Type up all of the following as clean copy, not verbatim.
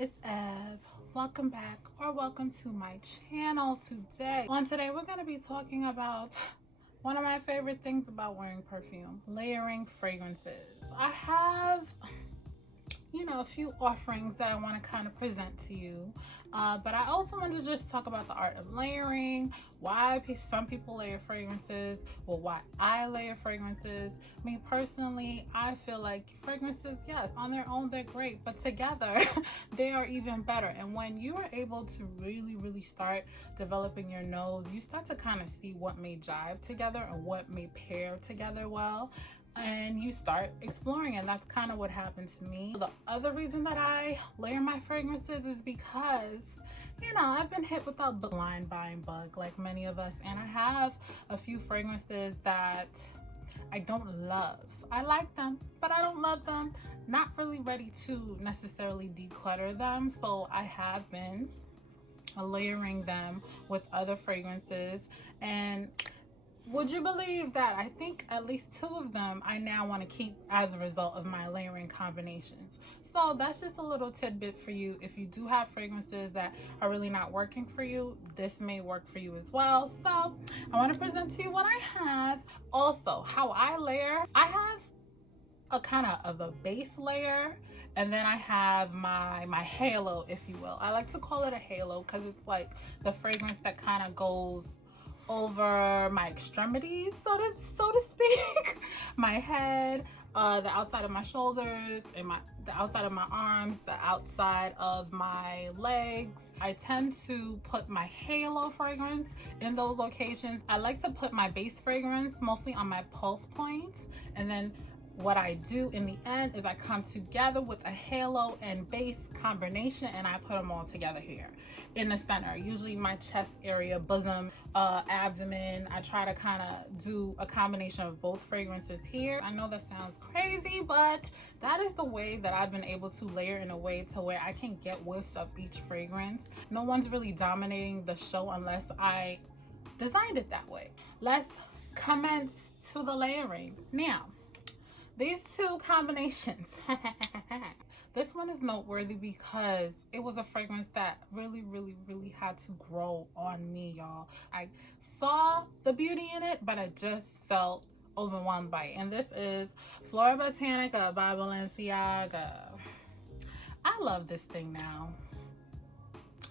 It's Eb. Welcome back or welcome to my channel today. Today we're going to be talking about one of my favorite things about wearing perfume, layering fragrances. I have a few offerings that I want to kind of present to you, but I also want to just talk about the art of layering, why some people layer fragrances, why I layer fragrances. Me personally, I feel like fragrances, yes, on their own they're great, but together they are even better. And when you are able to really start developing your nose, you start to kind of see what may jive together and what may pair together well, and you start exploring, and that's kind of what happened to me. The other reason that I layer my fragrances is because I've been hit with a blind buying bug like many of us, and I have a few fragrances that I don't love. I like them, but I don't love them. Not really ready to necessarily declutter them, so I have been layering them with other fragrances. And would you believe that I think at least two of them I now want to keep as a result of my layering combinations? So that's just a little tidbit for you. If you do have fragrances that are really not working for you, this may work for you as well. So I want to present to you what I have. Also, how I layer. I have a kind of a base layer, and then I have my halo, if you will. I like to call it a halo because it's like the fragrance that kind of goes over my extremities, so to speak. My head, the outside of my shoulders, and the outside of my arms, the outside of my legs. I tend to put my halo fragrance in those locations. I like to put my base fragrance mostly on my pulse points, and then what I do in the end is I come together with a halo and base combination, and I put them all together here in the center, usually my chest area, bosom, abdomen. I try to kind of do a combination of both fragrances here. I know that sounds crazy, but that is the way that I've been able to layer in a way to where I can get whiffs of each fragrance. No one's really dominating the show unless I designed it that way. Let's commence to the layering. Now, these two combinations. This one is noteworthy because it was a fragrance that really had to grow on me, y'all. I saw the beauty in it, but I just felt overwhelmed by it. And this is Florabotanica by Balenciaga. I love this thing now,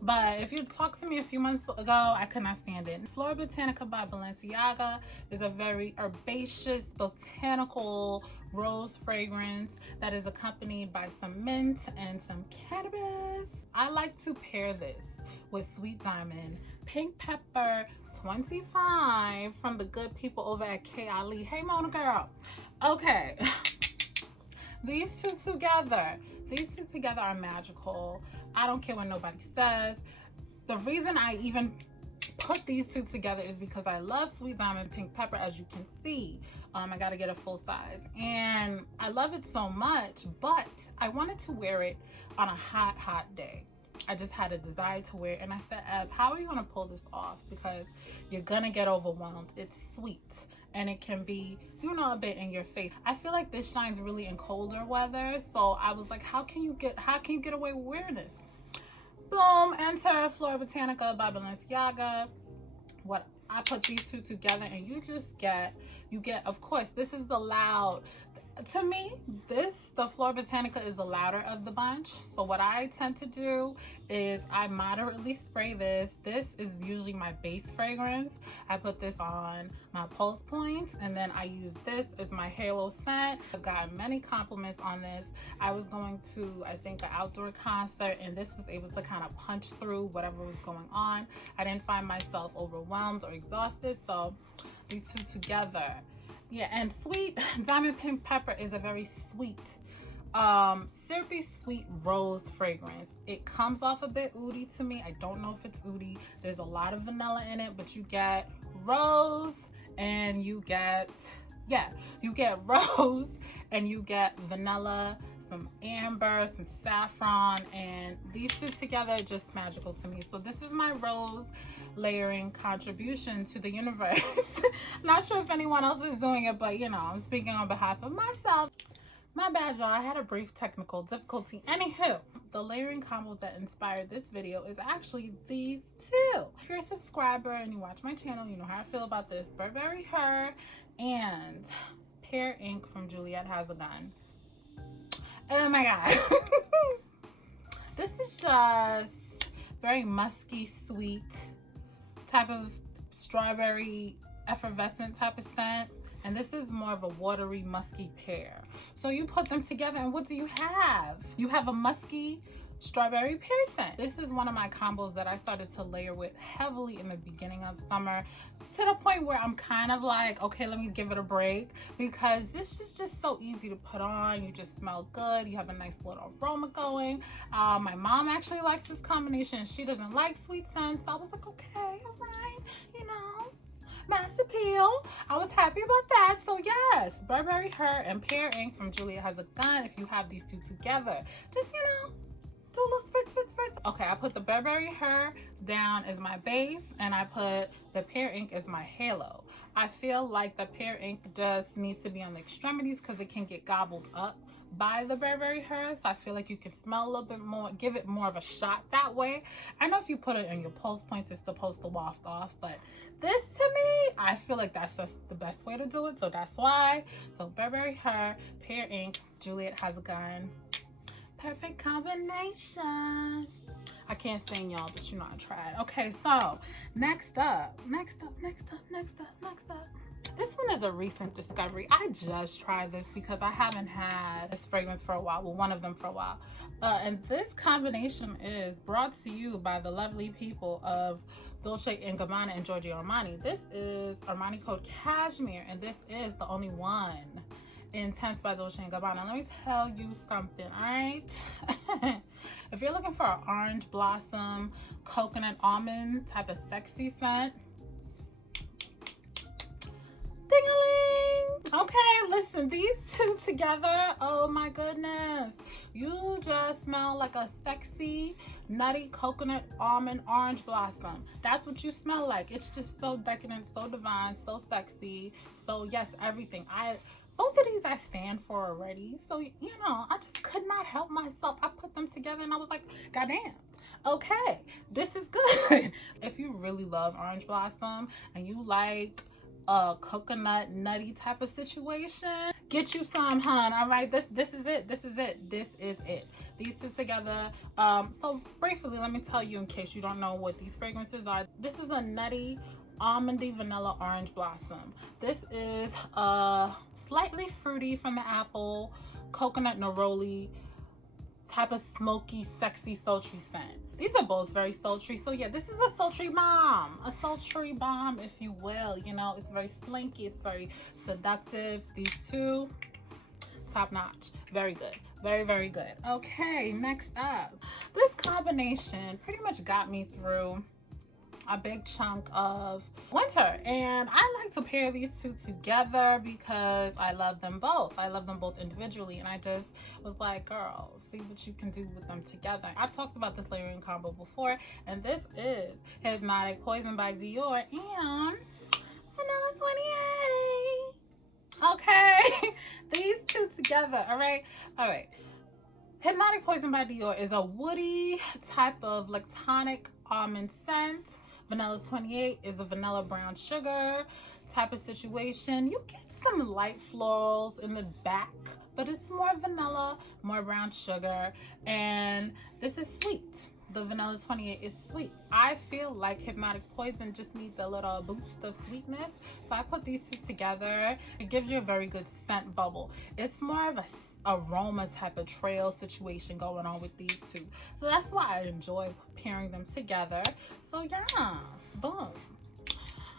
but if you talked to me a few months ago, I could not stand it. Florabotanica by Balenciaga is a very herbaceous, botanical rose fragrance that is accompanied by some mint and some cannabis. I like to pair this with Sweet Diamond, Pink Pepper 25 from the good people over at K Ali. Hey, Mona girl. Okay. These two together are magical. I don't care what nobody says. The reason I even put these two together is because I love Sweet Diamond Pink Pepper, as you can see. I gotta get a full size, and I love it so much, but I wanted to wear it on a hot day. I just had a desire to wear it, and I said, Eb, how are you gonna pull this off? Because you're gonna get overwhelmed. It's sweet, and it can be, a bit in your face. I feel like this shines really in colder weather, so I was like, how can you get away with wearing this? Boom, enter Florabotanica by Balenciaga. What I put these two together, and you get, of course, this is the loud. To me, the Florabotanica is the louder of the bunch. So what I tend to do is I moderately spray this. This is usually my base fragrance. I put this on my pulse points, and then I use this as my halo scent. I've gotten many compliments on this. I was going to, I think, an outdoor concert, and this was able to kind of punch through whatever was going on. I didn't find myself overwhelmed or exhausted, so these two together. Yeah, and Sweet Diamond Pink Pepper is a very sweet, syrupy sweet rose fragrance. It comes off a bit oody to me. I don't know if it's oody. There's a lot of vanilla in it, but you get rose and you get rose and you get vanilla, some amber, some saffron, and these two together are just magical to me. So this is my rose layering contribution to the universe. Not sure if anyone else is doing it, but I'm speaking on behalf of myself. My bad, y'all. I had a brief technical difficulty. Anywho, the layering combo that inspired this video is actually these two. If you're a subscriber and you watch my channel, you know how I feel about this. Burberry Her and Pear Inc from Juliet Has A Gun. Oh my god. This is just very musky, sweet type of strawberry effervescent type of scent. And this is more of a watery, musky pear. So you put them together and what do you have? You have a musky strawberry pear scent. This is one of my combos that I started to layer with heavily in the beginning of summer, to the point where I'm kind of like, okay, let me give it a break, because this is just so easy to put on. You just smell good. You have a nice little aroma going. My mom actually likes this combination. She doesn't like sweet scents. So I was like, okay, all right, you know, mass appeal. I was happy about that. So yes, Burberry Her and Pear Inc from Juliet Has A Gun. If you have these two together, just, you know, do a little spritz, spritz, spritz. Okay, I put the Burberry Her down as my base, and I put the Pear Inc as my halo. I feel like the Pear Inc just needs to be on the extremities because it can get gobbled up by the Burberry Her. So I feel like you can smell a little bit more, give it more of a shot that way. I know if you put it in your pulse points, it's supposed to waft off, but this, to me, I feel like that's just the best way to do it. So that's why. So Burberry Her, Pear Inc, Juliet Has A Gun. Perfect combination. I can't sing, y'all, but you know I tried. Okay, so next up. This one is a recent discovery. I just tried this because I haven't had this fragrance for a while. Well, one of them for a while. And this combination is brought to you by the lovely people of Dolce & Gabbana and Giorgio Armani. This is Armani code Cashmere, and this is the only one Intense by Dolce & Gabbana. Let me tell you something, all right? If you're looking for an orange blossom, coconut almond type of sexy scent, ding-a-ling. Okay, listen, these two together, oh my goodness. You just smell like a sexy, nutty coconut almond orange blossom. That's what you smell like. It's just so decadent, so divine, so sexy. So yes, everything. Both of these I stand for already. So, you know, I just could not help myself. I put them together and I was like, goddamn, okay, this is good. If you really love orange blossom and you like a coconut nutty type of situation, get you some, hun. All right, this is it. These two together. So briefly, let me tell you in case you don't know what these fragrances are. This is a nutty almondy vanilla orange blossom. This is slightly fruity from the apple, coconut neroli type of smoky, sexy, sultry scent. These are both very sultry. So yeah, this is a sultry bomb, if you will. You know, it's very slinky, it's very seductive. These two, top notch, very good, very, very good. Okay, next up, this combination pretty much got me through a big chunk of winter, and I like to pair these two together because I love them both. I love them both individually, and I just was like, girl, see what you can do with them together. I've talked about this layering combo before, and this is Hypnotic Poison by Dior and Vanilla 28. Okay, these two together. All right. Hypnotic Poison by Dior is a woody type of lactonic almond scent. Vanilla 28 is a vanilla brown sugar type of situation. You get some light florals in the back, but it's more vanilla, more brown sugar, and this is sweet. The Vanilla 28 is sweet. I feel like Hypnotic Poison just needs a little boost of sweetness, so I put these two together. It gives you a very good scent bubble. It's more of a aroma type of trail situation going on with these two, so that's why I enjoy pairing them together. So yes, boom,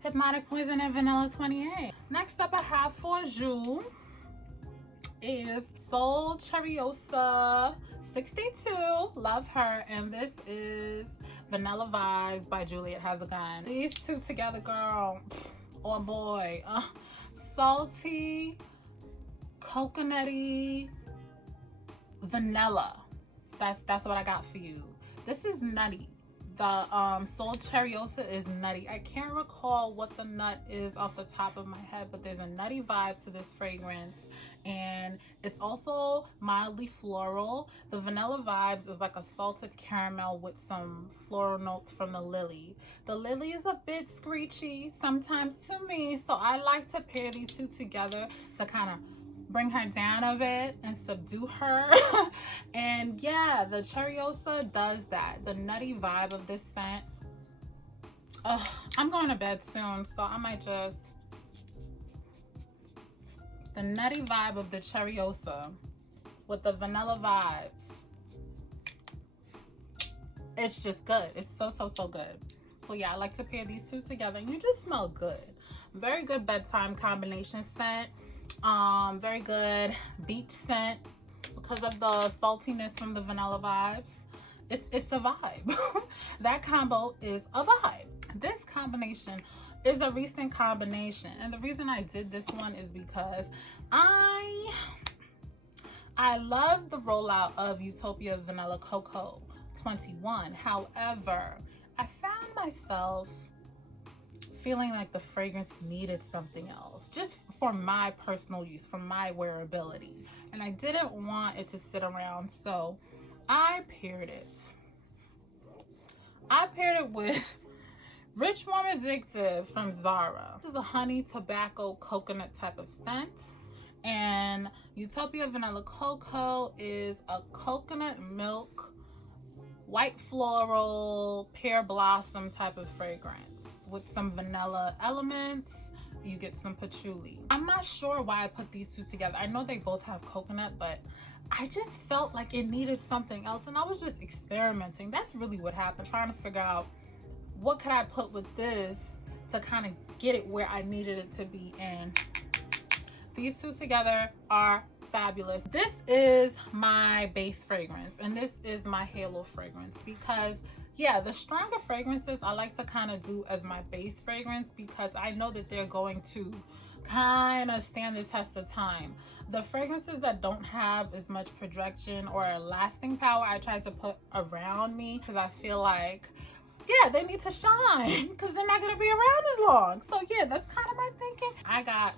Hypnotic Poison and Vanilla 28. Next up I have for you is Soul Cheriosa 62, love her, and this is Vanilla Vibes by Juliet Has A Gun. These two together, girl, oh boy, salty, coconutty, vanilla. That's what I got for you. This is nutty, The Soul Cheriosa is nutty. I can't recall what the nut is off the top of my head, but there's a nutty vibe to this fragrance, and it's also mildly floral. The vanilla vibes is like a salted caramel with some floral notes from the lily. The lily is a bit screechy sometimes to me, so I like to pair these two together to kind of bring her down a bit and subdue her. And yeah, the Cheriosa does that. The nutty vibe of this scent. I'm going to bed soon, so I might just... The nutty vibe of the Cheriosa with the vanilla vibes. It's just good. It's so good. So yeah, I like to pair these two together, and you just smell good. Very good bedtime combination scent. Very good beach scent because of the saltiness from the vanilla vibes. It's a vibe. That combo is a vibe. This combination is a recent combination, and the reason I did this one is because I love the rollout of Utopia Vanilla Coco 21. However, I found myself feeling like the fragrance needed something else, just for my personal use, for my wearability, and I didn't want it to sit around, so I paired it with Rich Warm Addictive from Zara. This is a honey tobacco coconut type of scent, and Utopia Vanilla Coco is a coconut milk, white floral, pear blossom type of fragrance with some vanilla elements. You get some patchouli. I'm not sure why I put these two together. I know they both have coconut, but I just felt like it needed something else, and I was just experimenting. That's really what happened, trying to figure out what could I put with this to kind of get it where I needed it to be, and these two together are fabulous. This is my base fragrance, and this is my halo fragrance, because yeah, the stronger fragrances I like to kind of do as my base fragrance, because I know that they're going to kind of stand the test of time. The fragrances that don't have as much projection or lasting power, I try to put around me, because I feel like, yeah, they need to shine because they're not going to be around as long. So yeah, that's kind of my thinking. I got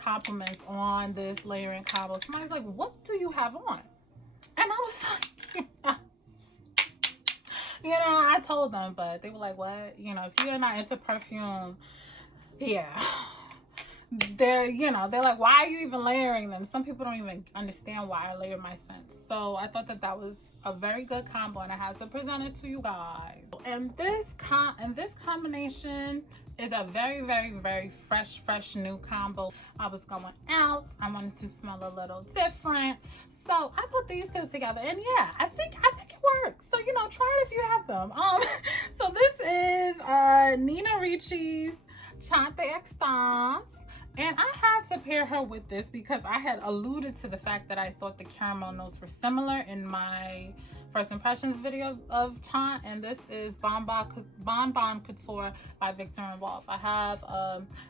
compliments on this layering combo. Somebody's like, what do you have on? And I was like, you know, I told them, but they were like, what? You know, if you're not into perfume, yeah. They're like, why are you even layering them? Some people don't even understand why I layer my scents. So I thought that that was a very good combo, and I had to present it to you guys. And this combination is a very fresh new combo. I was going out, I wanted to smell a little different, so I put these two together, and yeah, I think it works. So you know, try it if you have them. So this is Nina Ricci's Chant Extase. And I had to pair her with this because I had alluded to the fact that I thought the caramel notes were similar in my first impressions video of Chant, and this is Bon Bon Couture by Viktor and Rolf. I have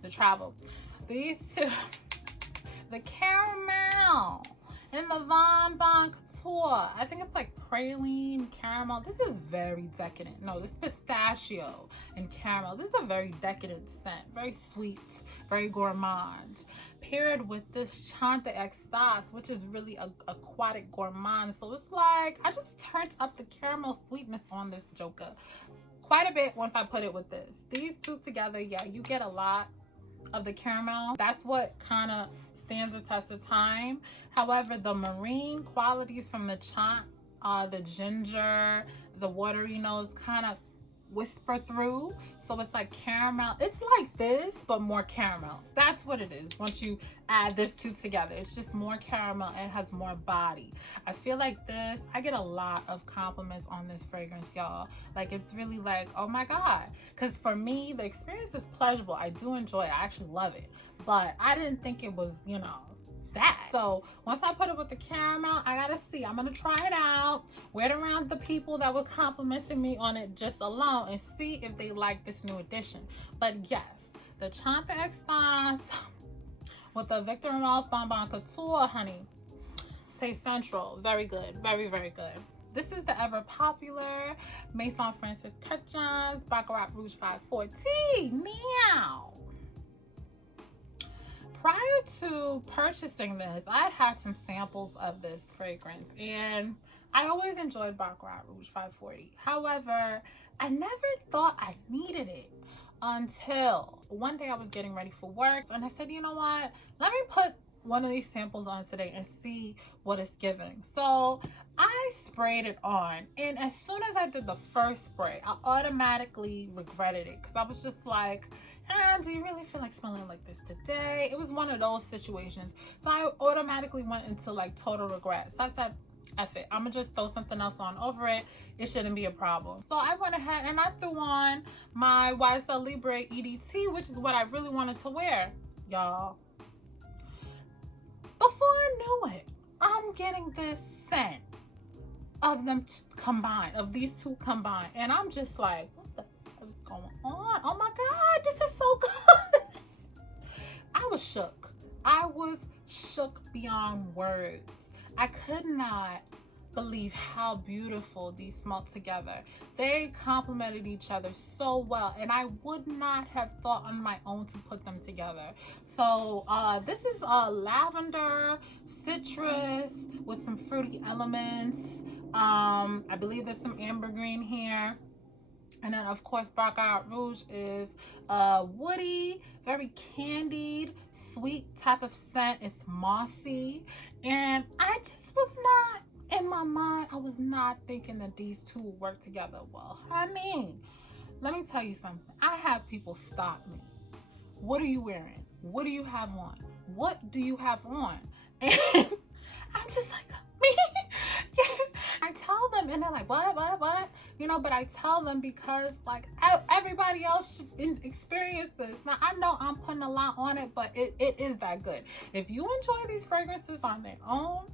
the travel. These two, the caramel and the Bon Bon Couture, I think it's like praline caramel. This is very decadent. No, this is pistachio and caramel. This is a very decadent scent, very sweet, very gourmand, paired with this Chant Extase, which is really a aquatic gourmand. So it's like I just turned up the caramel sweetness on this joker quite a bit once I put it with this. These two together, yeah, you get a lot of the caramel. That's what kind of stands the test of time. However, the marine qualities from the Chant, the ginger, the watery notes kind of whisper through, so it's like caramel. It's like this but more caramel. That's what it is. Once you add this two together, it's just more caramel and has more body. I feel like this, I get a lot of compliments on this fragrance, y'all. Like, it's really like, oh my god, because for me the experience is pleasurable. I do enjoy it, I actually love it, but I didn't think it was, you know, that. So once I put it with the caramel, I gotta see. I'm gonna try it out, wear it around the people that were complimenting me on it just alone, and see if they like this new addition. But yes, the Chant Extase with the Viktor and Rolf Bon Bon Couture, honey, taste central. Very good, very good. This is the ever popular Maison Francis Kurkdijian's Baccarat Rouge 514. Now, prior to purchasing this, I had some samples of this fragrance, and I always enjoyed Baccarat Rouge 540. However, I never thought I needed it until one day I was getting ready for work, and I said, you know what? Let me put one of these samples on today and see what it's giving. So I sprayed it on, and as soon as I did the first spray, I automatically regretted it because I was just like, do you really feel like smelling like this today? It was one of those situations. So I automatically went into like total regret. So I said, F it, I'm gonna just throw something else on over it. It shouldn't be a problem. So I went ahead and I threw on my YSL Libre EDT, which is what I really wanted to wear, y'all. Before I knew it, I'm getting this scent of them combined, of these two combined, and I'm just like, what the hell is going on? Oh my God, this is so good. I was shook. I was shook beyond words. I could not believe how beautiful these smelled together. They complemented each other so well, and I would not have thought on my own to put them together. So this is lavender, citrus with some fruity elements. I believe there's some ambergris here. And then of course Baccarat Rouge is woody, very candied, sweet type of scent. It's mossy, and I just was not, in my mind, I was not thinking that these two would work together well. Honey, let me tell you something. I have people stop me. What are you wearing? What do you have on? What do you have on? And I'm just like, me? I tell them, and they're like, what? You know, but I tell them because like everybody else should experience this. Now I know I'm putting a lot on it, but it is that good. If you enjoy these fragrances on their own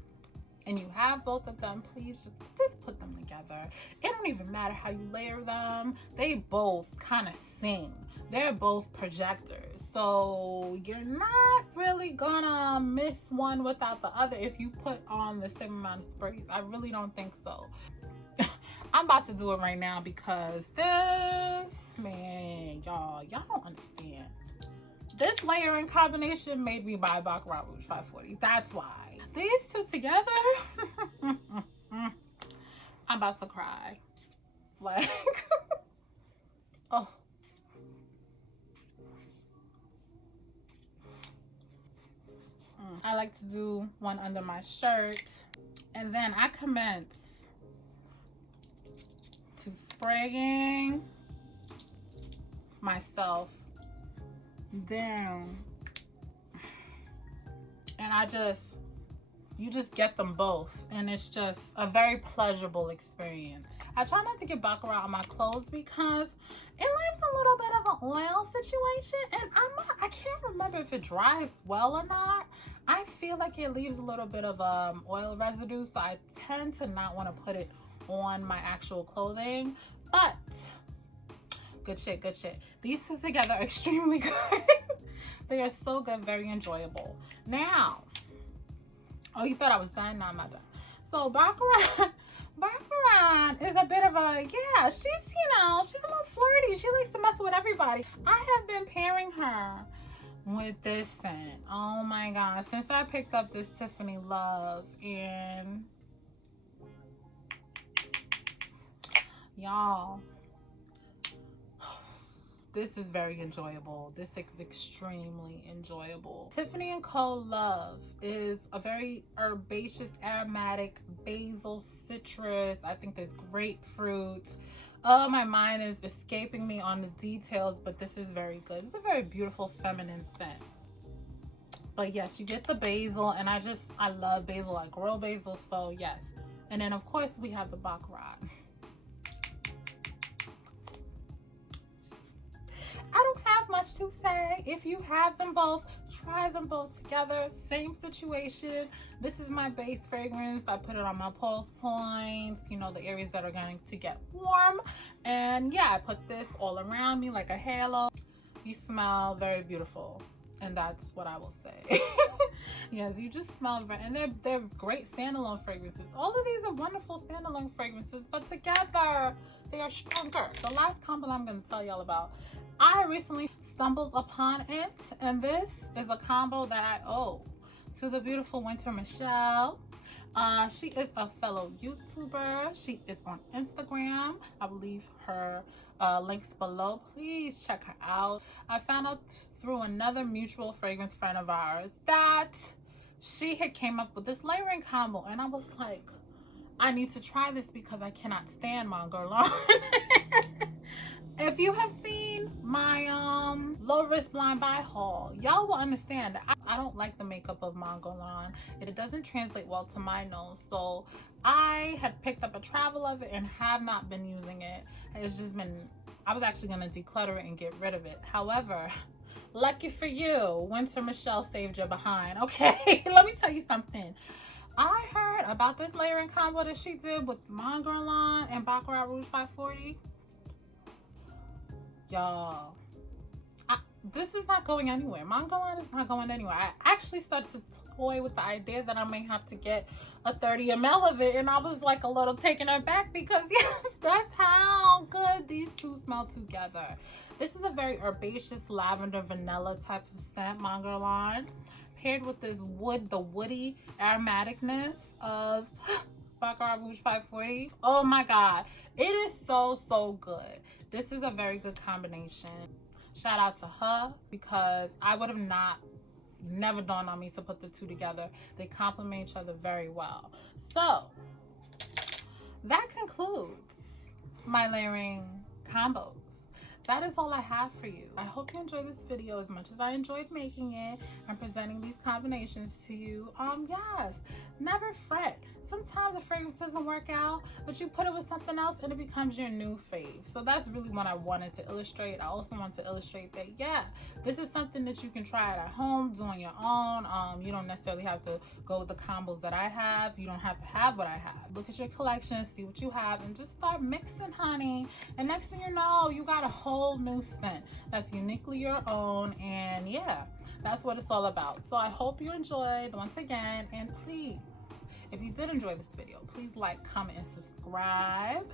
and you have both of them, please just put them together. It don't even matter how you layer them. They both kind of sing. They're both projectors. So you're not really gonna miss one without the other if you put on the same amount of sprays. I really don't think so. I'm about to do it right now because this, man, y'all don't understand. This layering combination made me buy Baccarat Rouge 540. That's why. These two together, I'm about to cry. Like, oh. I like to do one under my shirt, and then I commence to spraying myself down, and you just get them both, and it's just a very pleasurable experience. I try not to get Baccarat on my clothes because it leaves a little bit of an oil situation, and I can't remember if it dries well or not. I feel like it leaves a little bit of oil residue, so I tend to not want to put it on my actual clothing. But good shit. These two together are extremely good. They are so good, very enjoyable. Now, oh, you thought I was done? No, I'm not done. So Baccarat is a bit of a, yeah, she's a little flirty. She likes to mess with everybody. I have been pairing her with this scent. Oh my God. Since I picked up this Tiffany Love, and y'all, this is very enjoyable. This is extremely enjoyable. Tiffany & Co. Love is a very herbaceous, aromatic, basil, citrus. I think there's grapefruit. Oh, my mind is escaping me on the details, but this is very good. It's a very beautiful feminine scent. But yes, you get the basil, and I love basil. I grow basil, so yes. And then of course we have the Baccarat. I don't have much to say. If you have them both, try them both together. Same situation. This is my base fragrance. I put it on my pulse points, you know, the areas that are going to get warm. And yeah, I put this all around me like a halo. You smell very beautiful, and that's what I will say. Yes, you just smell very, and they're great standalone fragrances. All of these are wonderful standalone fragrances, but together they are stronger. The last combo I'm going to tell y'all about, I recently stumbled upon it, and this is a combo that I owe to the beautiful Winter Michelle. She is a fellow YouTuber. She is on Instagram. I believe her links below. Please check her out. I found out through another mutual fragrance friend of ours that she had came up with this layering combo, and I was like, I need to try this because I cannot stand Mon Guerlain. If you have seen my low risk blind buy haul, y'all will understand that I don't like the makeup of Mon Guerlain. It doesn't translate well to my nose, so I had picked up a travel of it and have not been using it. It's just been, I was actually going to declutter it and get rid of it. However, lucky for you, Winter Michelle saved you behind. Okay, let me tell you something. I heard about this layering combo that she did with Mon Guerlain and Baccarat Rouge 540. Y'all, this is not going anywhere. Mon Guerlain is not going anywhere. I actually started to toy with the idea that I may have to get a 30 ml of it, and I was like a little taken aback because yes, that's how good these two smell together. This is a very herbaceous lavender vanilla type of scent, Mon Guerlain, paired with this the woody aromaticness of Baccarat Rouge 540. Oh my god, it is so good. This is a very good combination. Shout out to her because I would have never dawned on me to put the two together. They complement each other very well. So that concludes my layering combos. That is all I have for you. I hope you enjoyed this video as much as I enjoyed making it and presenting these combinations to you. Yes, never fret. Sometimes a fragrance doesn't work out, but you put it with something else and it becomes your new fave. So that's really what I wanted to illustrate. I also want to illustrate that, yeah, this is something that you can try it at home, do on your own. You don't necessarily have to go with the combos that I have. You don't have to have what I have. Look at your collection, see what you have, and just start mixing, honey. And next thing you know, you got a whole new scent that's uniquely your own. And yeah, that's what it's all about. So I hope you enjoyed once again, and please, if you did enjoy this video, please like, comment, and subscribe.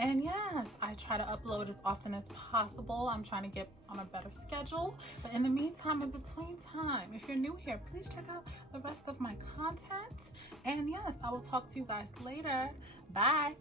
And yes, I try to upload as often as possible. I'm trying to get on a better schedule. But in the meantime, in between time, if you're new here, please check out the rest of my content. And yes, I will talk to you guys later. Bye.